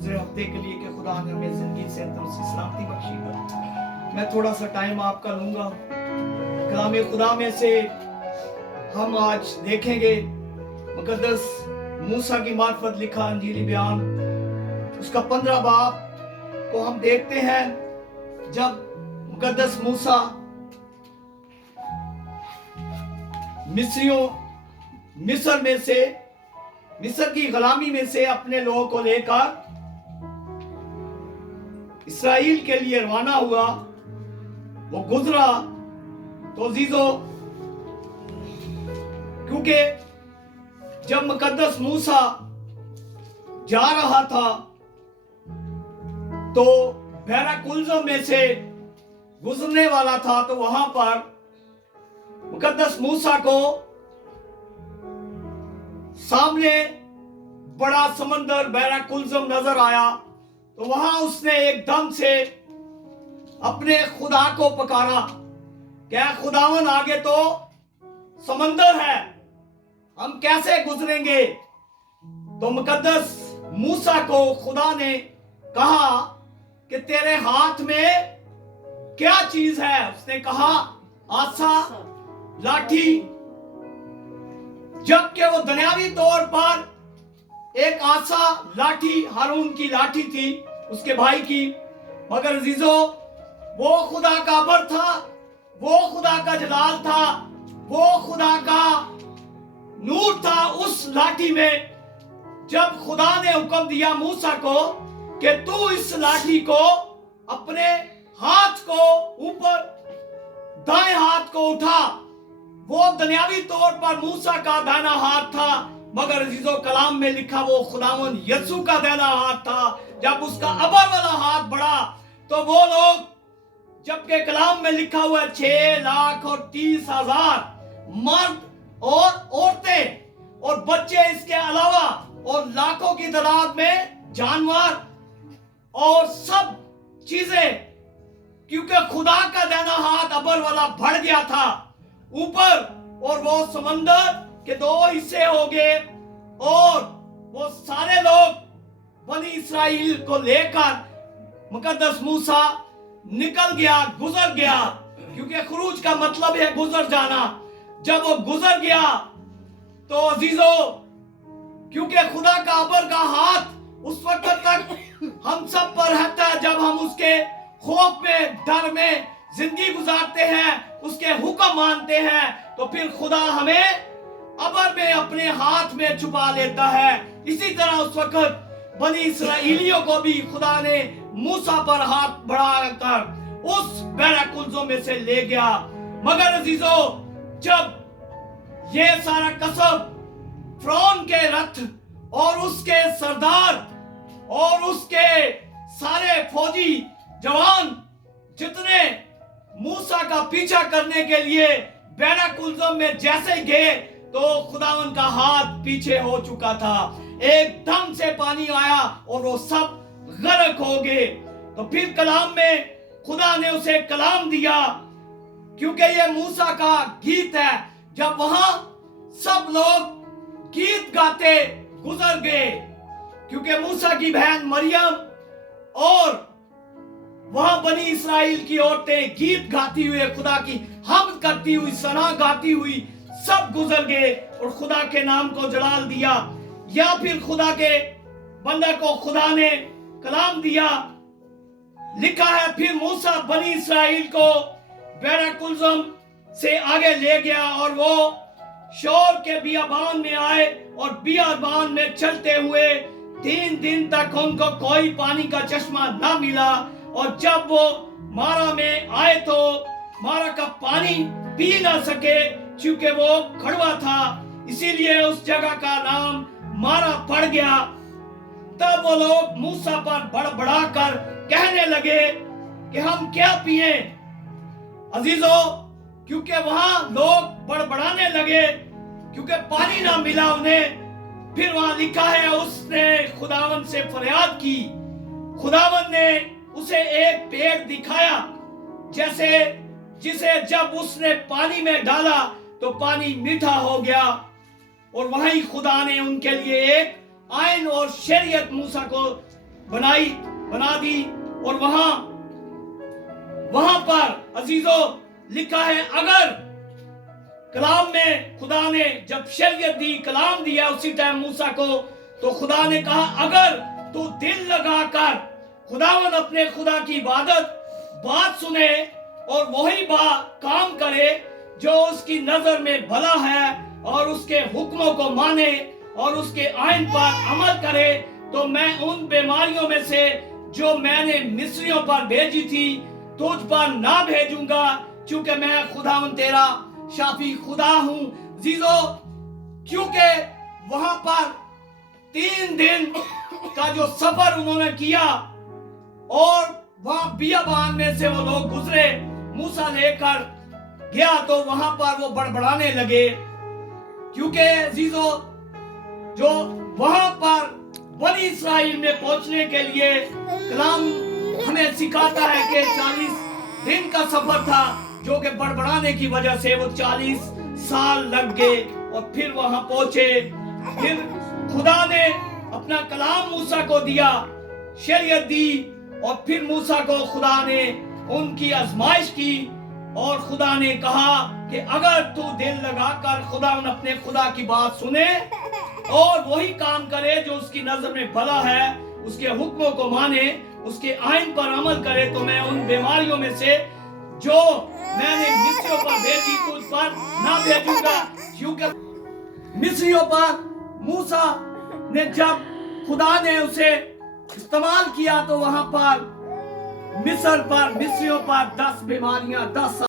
दूसरे हफ्ते के लिए कि खुदा ने हमें जिंदगी से सलामती बख्शी है। मैं थोड़ा सा टाइम आपका लूंगा। कलाम खुदा में से हम आज देखेंगे मुकद्दस मूसा की मार्फत लिखा अंजीली बयान, उसका 15 बाब को हम देखते हैं। जब मुकद्दस मूसा मिस्र की गुलामी में से अपने लोगों को लेकर इस्राएल के लिए रवाना हुआ, वो गुजरा। तो अजीजों, क्योंकि जब मुकद्दस मूसा जा रहा था तो बहरा कुलज़म में से गुजरने वाला था, तो वहां पर मुकद्दस मूसा को सामने बड़ा समंदर बहरा कुलज़म नजर आया। तो वहां उसने एकदम से अपने खुदा को पुकारा, क्या खुदावन, आगे तो समंदर है, हम कैसे गुजरेंगे? तो मुकद्दस मूसा को खुदा ने कहा कि तेरे हाथ में क्या चीज है? उसने कहा आसा, लाठी। जबकि वो दुनियावी तौर पर एक आसा लाठी हारून की लाठी थी, उसके भाई की, मगर अजीजों वो खुदा का अबर था, वो खुदा का जलाल था, वो खुदा का नूर था उस लाठी में। जब खुदा ने हुक्म दिया मूसा को कि तू इस लाठी को अपने हाथ को ऊपर, दाएं हाथ को उठा, वो दुनियावी तौर पर मूसा का दाहिना हाथ था, मगर अजीजों कलाम में लिखा वो खुदावन यीशु का दाहिना हाथ था। जब उसका अबर वाला हाथ बढ़ा तो वो लोग, जबकि कलाम में लिखा हुआ 6,30,000 मर्द और औरतें और बच्चे, इसके अलावा और लाखों की तादाद में जानवर और सब चीजें, क्योंकि खुदा का दाहिना हाथ अबर वाला बढ़ गया था ऊपर, और वो समंदर के 2 हिस्से हो गए और वो सारे लोग बनी इस्राएल को लेकर मुकद्दस मूसा निकल गया, गुजर गया, क्योंकि खुरूज का मतलब है गुजर जाना। जब वो गुजर गया तो अजीजों, क्योंकि खुदा का अबर का हाथ उस वक्त तक हम सब पर रहता है जब हम उसके खौफ में, डर में जिंदगी गुजारते हैं, उसके हुक्म मानते हैं, तो फिर खुदा हमें अबर में अपने हाथ में छुपा लेता है। इसी तरह उस वक्त बनी इस्राएलियों को भी खुदा ने मूसा पर हाथ बढ़ाकर उस बहरा कुलज़ों में से ले गया। मगर अजीजों, जब ये सारा कसब फ़िरौन के रथ और उसके सरदार और उसके सारे फौजी जवान जितने मूसा का पीछा करने के लिए बहरा कुलज़म में जैसे गए, तो खुदावन का हाथ पीछे हो चुका था। एकदम से पानी आया और वो सब गर्क हो गए। तो फिर कलाम में खुदा ने उसे कलाम दिया, क्योंकि ये मूसा का गीत है। जब वहां सब लोग गीत गाते गुजर गए, क्योंकि मूसा की बहन मरियम और वहां बनी इस्राएल की औरतें गीत गाती हुई, खुदा की हमद करती हुई, सना गाती हुई सब गुजर गए और खुदा के नाम को जलाल दिया। या फिर खुदा के बंदा को खुदा ने कलाम दिया, लिखा है फिर मूसा बनी इस्राएल को बहरा कुलज़म से आगे ले गया और वो शोर के बियाबान में आए और बियाबान में चलते हुए 3 दिन तक उनको कोई पानी का चश्मा ना मिला। और जब वो मारा में आए तो मारा का पानी पी ना सके, क्योंकि वो कड़वा था, इसीलिए उस जगह का नाम मारा पड़ गया। तब वो लोग मूसा पर बड़बड़ा कर कहने लगे कि हम क्या पिए? अजीजों, क्योंकि वहां लोग बड़बड़ाने लगे क्योंकि पानी ना मिला उन्हें। फिर वहां लिखा है उसने खुदावन से फरियाद की, खुदावन ने उसे एक पेड़ दिखाया जैसे जिसे जब उसने पानी में डाला तो पानी मीठा हो गया। और वहीं खुदा ने उनके लिए एक आयन और शरीयत मूसा को बना दी। और वहां पर अजीजों लिखा है, अगर कलाम में खुदा ने जब शरीयत दी, कलाम दिया उसी टाइम मूसा को, तो खुदा ने कहा अगर तू दिल लगाकर खुदावन अपने खुदा की बात सुने और वही काम करे जो उसकी नजर में भला है और उसके हुक्मों को माने और उसके आइन पर अमल करे, तो मैं उन बीमारियों में से जो मैंने मिस्रियों पर भेजी थी तुझ पर ना भेजूंगा, क्योंकि मैं खुदावन तेरा शाफी खुदा हूं। जीजो, क्योंकि वहां पर 3 दिन का जो सफर उन्होंने किया और वहां बियाबान में से वो लोग गुजरे, मूसा लेकर गया तो वहां पर वो बड़बड़ाने लगे, क्योंकि जीजो जो वहां पर बनी इस्राइल में पहुंचने के लिए कलाम हमें सिखाता है कि 40 दिन का सफर था, जो कि बड़बड़ाने की वजह से वो 40 साल लग गए और फिर वहां पहुंचे। फिर खुदा ने अपना कलाम मूसा को दिया, शरीयत दी, और फिर मूसा को खुदा ने उनकी आजमाइश की और खुदा ने कहा कि अगर तू दिल लगाकर खुदा अपने खुदा की बात सुने और वही काम करे जो उसकी नजर में भला है, उसके हुक्मों को माने, उसके आइन पर अमल करे, तो मैं उन बीमारियों में से जो मैंने मिस्रियों पर भेजी तुझ पर ना भेजूंगा। क्योंकि मिस्रियों पर मूसा ने जब खुदा ने उसे इस्तेमाल किया तो वहां पर मिस्रियों पर 10 बीमारियां 10